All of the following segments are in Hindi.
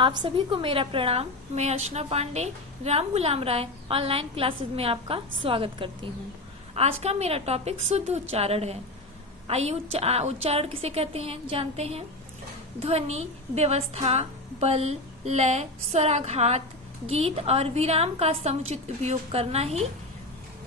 आप सभी को मेरा प्रणाम। मैं अर्चना पांडे राम गुलाम राय ऑनलाइन क्लासेस में आपका स्वागत करती हूँ। आज का मेरा टॉपिक शुद्ध उच्चारण है। आइए उच्चारण किसे कहते हैं जानते हैं। ध्वनि, व्यवस्था, बल, लय, स्वराघात, गीत और विराम का समुचित उपयोग करना ही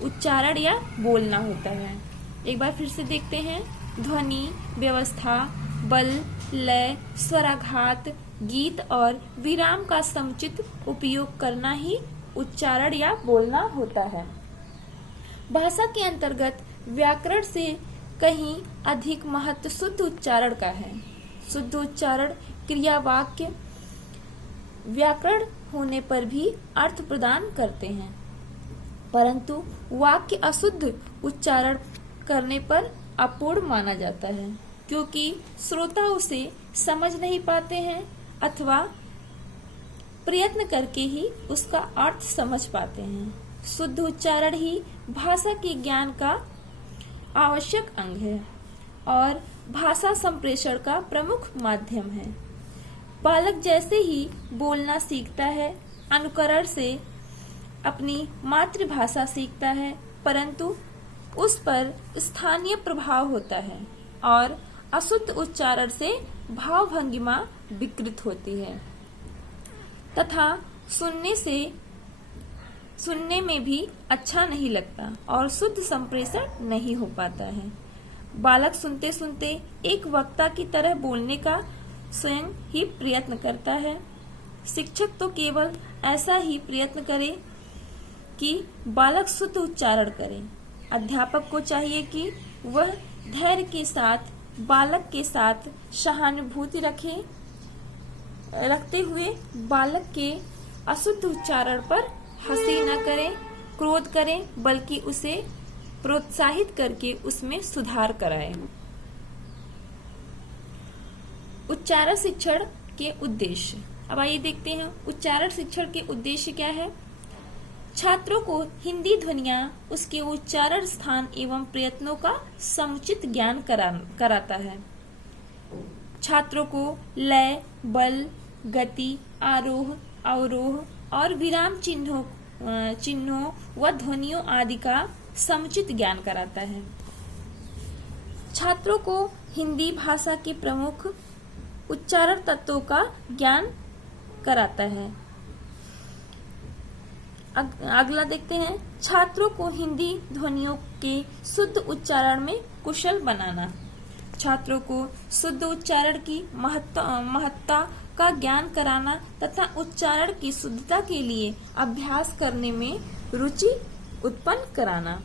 उच्चारण या बोलना होता है। एक बार फिर से देखते हैं। ध्वनि, व्यवस्था, बल, लय, स्वराघात, गीत और विराम का समुचित उपयोग करना ही उच्चारण या बोलना होता है। भाषा के अंतर्गत व्याकरण से कहीं अधिक महत्व शुद्ध उच्चारण का है। शुद्ध उच्चारण क्रिया वाक्य व्याकरण होने पर भी अर्थ प्रदान करते हैं, परंतु वाक्य अशुद्ध उच्चारण करने पर अपूर्ण माना जाता है, क्योंकि श्रोता उसे समझ नहीं पाते हैं अथवा प्रयत्न करके ही उसका अर्थ समझ पाते हैं। शुद्ध उच्चारण ही भाषा के ज्ञान का आवश्यक अंग है और भाषा संप्रेषण का प्रमुख माध्यम है। बालक जैसे ही बोलना सीखता है, अनुकरण से अपनी मातृभाषा सीखता है, परंतु उस पर स्थानीय प्रभाव होता है और अशुद्ध उच्चारण से भाव भंगिमा विकृत होती है तथा सुनने में भी अच्छा नहीं लगता और शुद्ध संप्रेषण नहीं हो पाता है। बालक सुनते सुनते एक वक्ता की तरह बोलने का स्वयं ही प्रयत्न करता है। शिक्षक तो केवल ऐसा ही प्रयत्न करे कि बालक शुद्ध उच्चारण करे। अध्यापक को चाहिए कि वह धैर्य के साथ बालक के साथ सहानुभूति रखते हुए बालक के अशुद्ध उच्चारण पर हंसी न करें, क्रोध करें, बल्कि उसे प्रोत्साहित करके उसमें सुधार कराएं। उच्चारण शिक्षण के उद्देश्य। अब आइए देखते हैं उच्चारण शिक्षण के उद्देश्य क्या है। छात्रों को हिंदी ध्वनियां, उसके उच्चारण स्थान एवं प्रयत्नों का समुचित ज्ञान कराता है। छात्रों को लय, बल, गति, आरोह, अवरोह और विराम चिन्हों व ध्वनियों आदि का समुचित ज्ञान कराता है। छात्रों को हिंदी भाषा के प्रमुख उच्चारण तत्वों का ज्ञान कराता है। अगला देखते हैं। छात्रों को हिंदी ध्वनियों के शुद्ध उच्चारण में कुशल बनाना। छात्रों को शुद्ध उच्चारण की महत्ता का ज्ञान कराना तथा उच्चारण की शुद्धता के लिए अभ्यास करने में रुचि उत्पन्न कराना।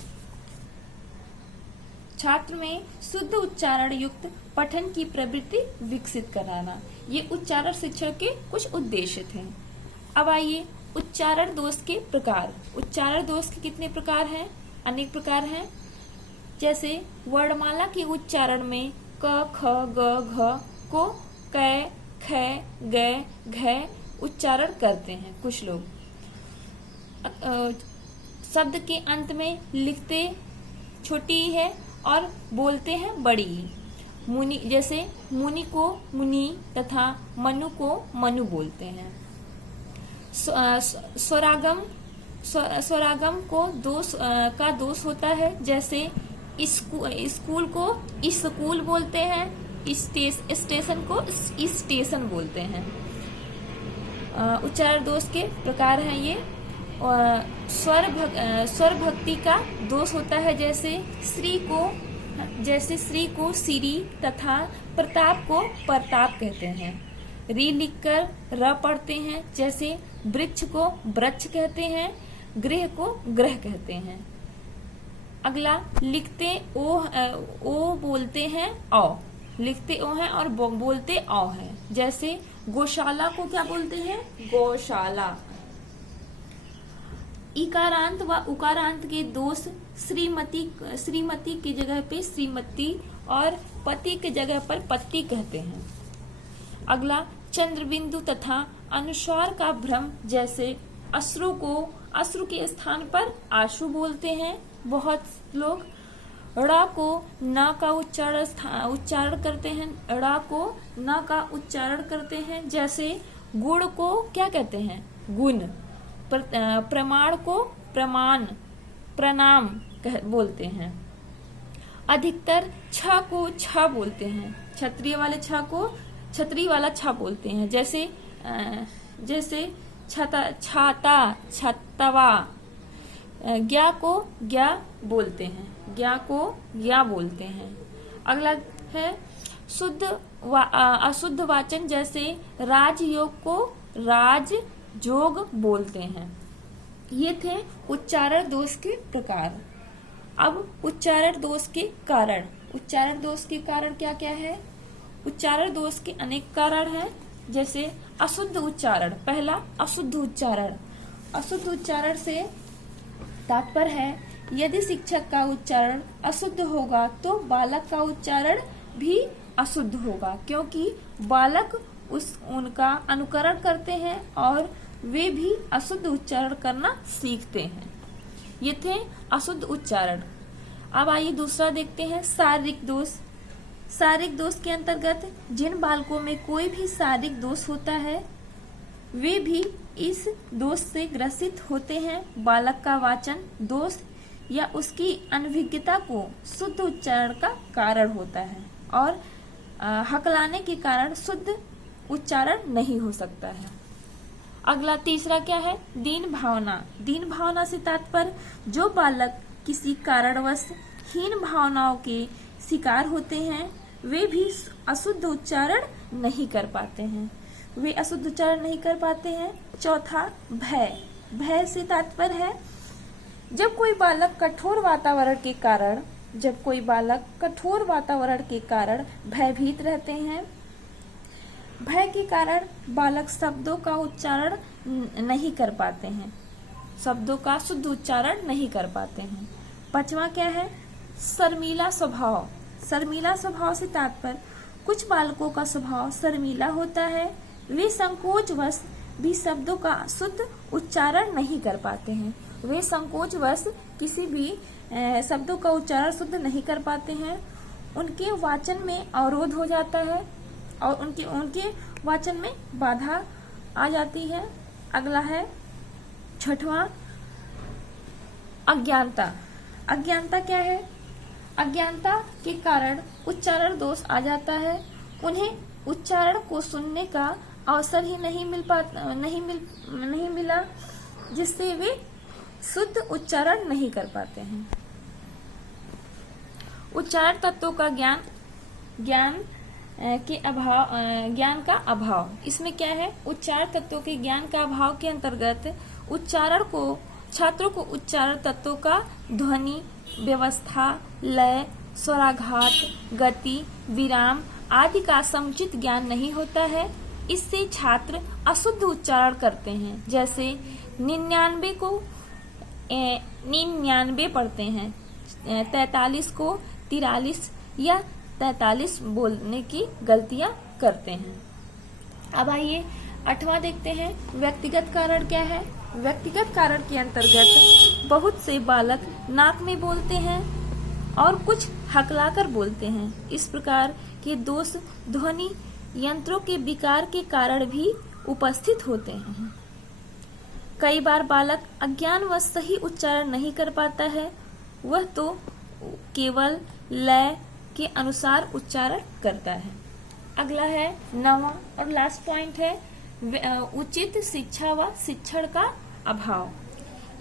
छात्र में शुद्ध उच्चारण युक्त पठन की प्रवृत्ति विकसित कराना। ये उच्चारण शिक्षण के कुछ उद्देश्य थे। अब आइए उच्चारण दोष के प्रकार। उच्चारण दोष के कितने प्रकार हैं? अनेक प्रकार हैं। जैसे वर्णमाला के उच्चारण में क, ख, ग, घ को कै, ख, ग, घ उच्चारण करते हैं कुछ लोग। शब्द के अंत में लिखते छोटी है और बोलते हैं बड़ी। मुनि, जैसे मुनि को मुनि तथा मनु को मनु बोलते हैं। स्वरागम को दोष होता है। जैसे स्कूल को स्कूल बोलते हैं, स्टेशन को स्टेशन बोलते हैं। उच्चारण दोष के प्रकार हैं ये। स्वर भक्ति का दोष होता है। जैसे श्री को सिरी तथा प्रताप को प्रताप कहते हैं। री लिखकर र पढ़ते हैं। जैसे वृक्ष को वृक्ष कहते हैं, गृह को ग्रह कहते हैं। अगला लिखते ओ बोलते हैं औ। लिखते ओ है और बोलते औ है। जैसे गौशाला को क्या बोलते हैं? गौशाला। इकारांत व उकारांत के दोष श्रीमती की जगह पे श्रीमती और पति की जगह पर पति कहते हैं। अगला चंद्रबिंदु तथा अनुस्वार का भ्रम। जैसे अश्रु को अश्रु के स्थान पर आशु बोलते हैं बहुत लोग। ड़ को न का उच्चारण करते हैं। ड़ को न का उच्चारण करते हैं। जैसे गुण को क्या कहते हैं? गुण। प्रमाण को प्रमाण, प्रणाम बोलते हैं। अधिकतर छ को छ बोलते हैं। क्षत्रिय वाले छ को छतरी वाला छ बोलते हैं। जैसे छाता, छतवा। ज्ञा को ज्ञा बोलते हैं। ज्ञा को ज्ञा बोलते हैं। अगला है शुद्ध अशुद्ध वाचन, जैसे राजयोग को राजजोग बोलते हैं। ये थे उच्चारण दोष के प्रकार। अब उच्चारण दोष के कारण। उच्चारण दोष के कारण क्या क्या है? उच्चारण दोष के अनेक कारण हैं, जैसे अशुद्ध उच्चारण। पहला, अशुद्ध उच्चारण। अशुद्ध उच्चारण से तात्पर्य है यदि शिक्षक का उच्चारण अशुद्ध होगा तो बालक का उच्चारण भी अशुद्ध होगा, क्योंकि बालक उनका अनुकरण करते हैं और वे भी अशुद्ध उच्चारण करना सीखते हैं। ये थे अशुद्ध उच्चारण। अब आइए दूसरा देखते हैं, शारीरिक दोष। शारीरिक दोष के अंतर्गत जिन बालकों में कोई भी शारीरिक दोष होता है वे भी इस दोष से ग्रसित होते हैं। बालक का वाचन दोष या उसकी अनभिज्ञता को शुद्ध उच्चारण का कारण होता है और हकलाने के कारण शुद्ध उच्चारण नहीं हो सकता है। अगला तीसरा क्या है? दीन भावना। दीन भावना से तात्पर्य जो बालक किसी कारणवश हीन भावनाओं के शिकार होते हैं वे भी अशुद्ध उच्चारण नहीं कर पाते हैं। वे अशुद्ध उच्चारण नहीं कर पाते हैं। चौथा, भय। भय से तात्पर्य है जब कोई बालक कठोर वातावरण के कारण भयभीत रहते हैं। भय के कारण बालक शब्दों का उच्चारण नहीं कर पाते हैं, शब्दों का शुद्ध उच्चारण नहीं कर पाते हैं। पांचवा क्या है? शर्मीला स्वभाव। शर्मीला स्वभाव से तात्पर्य कुछ बालकों का स्वभाव शर्मीला होता है, वे संकोचवश भी शब्दों का शुद्ध उच्चारण नहीं कर पाते हैं। वे संकोचवश किसी भी शब्दों का उच्चारण शुद्ध नहीं कर पाते हैं। उनके वाचन में अवरोध हो जाता है और उनके वाचन में बाधा आ जाती है। अगला है छठवां, अज्ञानता। अज्ञानता क्या है? अज्ञानता के कारण उच्चारण दोष आ जाता है। उन्हें उच्चारण को सुनने का अवसर ही नहीं मिला, जिससे वे शुद्ध उच्चारण नहीं कर पाते हैं। उच्चारण तत्वों का ज्ञान का अभाव। इसमें क्या है? उच्चारण तत्वों के ज्ञान का अभाव के अंतर्गत छात्रों को उच्चारण तत्वों का ध्वनि व्यवस्था, लय, स्वराघात, गति, विराम आदि का समुचित ज्ञान नहीं होता है। इससे छात्र अशुद्ध उच्चारण करते हैं। जैसे 99 को 99 पढ़ते हैं, 43 को 43 या 43 बोलने की गलतियां करते हैं। अब आइए 8वां देखते हैं, व्यक्तिगत कारण क्या है? व्यक्तिगत कारण के अंतर्गत बहुत से बालक नाक में बोलते हैं और कुछ हकलाकर बोलते हैं। इस प्रकार के दोष ध्वनि यंत्रों के विकार के कारण भी उपस्थित होते हैं। कई बार बालक अज्ञानवश सही उच्चारण नहीं कर पाता है, वह तो केवल लय के अनुसार उच्चारण करता है। अगला है 9वां और लास्ट पॉइंट है, उचित शिक्षा व शिक्षण का अभाव।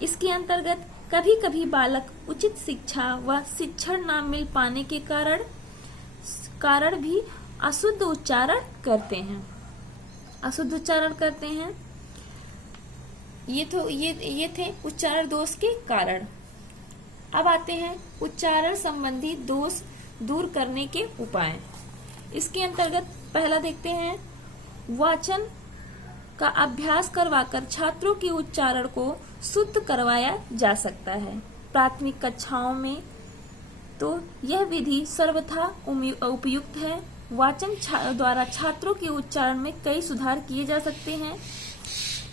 इसके अंतर्गत कभी कभी बालक उचित शिक्षा व शिक्षण न मिल पाने के कारण भी अशुद्ध उच्चारण करते हैं। ये थे उच्चारण दोष के कारण। अब आते हैं उच्चारण संबंधी दोष दूर करने के उपाय। इसके अंतर्गत पहला देखते हैं, वाचन का अभ्यास करवाकर छात्रों के उच्चारण को शुद्ध करवाया जा सकता है। प्राथमिक कक्षाओं में तो यह विधि सर्वथा उपयुक्त है। वाचन द्वारा छात्रों के उच्चारण में कई सुधार किए जा सकते हैं।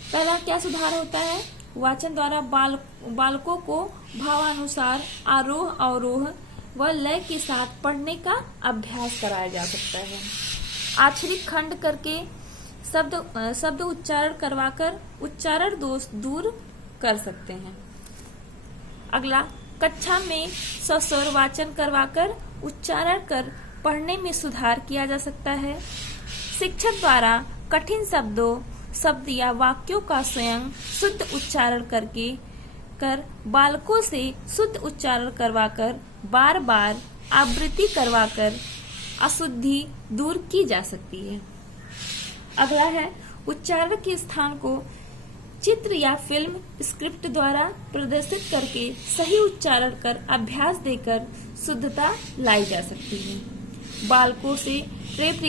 पहला क्या सुधार होता है? वाचन द्वारा बालकों को भावानुसार आरोह अवरोह व लय के साथ पढ़ने का अभ्यास कराया जा सकता है। आक्षरिक खंड करके शब्द उच्चारण करवाकर उच्चारण दोष दूर कर सकते हैं। अगला, कक्षा में सस्वर वाचन करवाकर उच्चारण कर पढ़ने में सुधार किया जा सकता है। शिक्षक द्वारा कठिन शब्द या वाक्यों का स्वयं शुद्ध उच्चारण कर बालकों से शुद्ध उच्चारण करवाकर बार बार आवृत्ति करवाकर अशुद्धि दूर की जा सकती है। अगला है, उच्चारण के स्थान को चित्र या फिल्म स्क्रिप्ट द्वारा प्रदर्शित करके सही उच्चारण कर अभ्यास देकर शुद्धता लाई जा सकती है। बालकों से टेप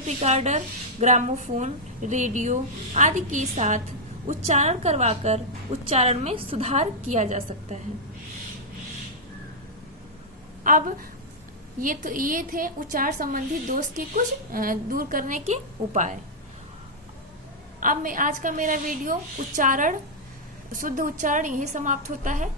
रिकॉर्डर, ग्रामोफोन, रेडियो आदि के साथ उच्चारण करवाकर उच्चारण में सुधार किया जा सकता है। अब ये थे उच्चारण संबंधी दोष के कुछ दूर करने के उपाय। अब आज का मेरा वीडियो शुद्ध उच्चारण यही समाप्त होता है।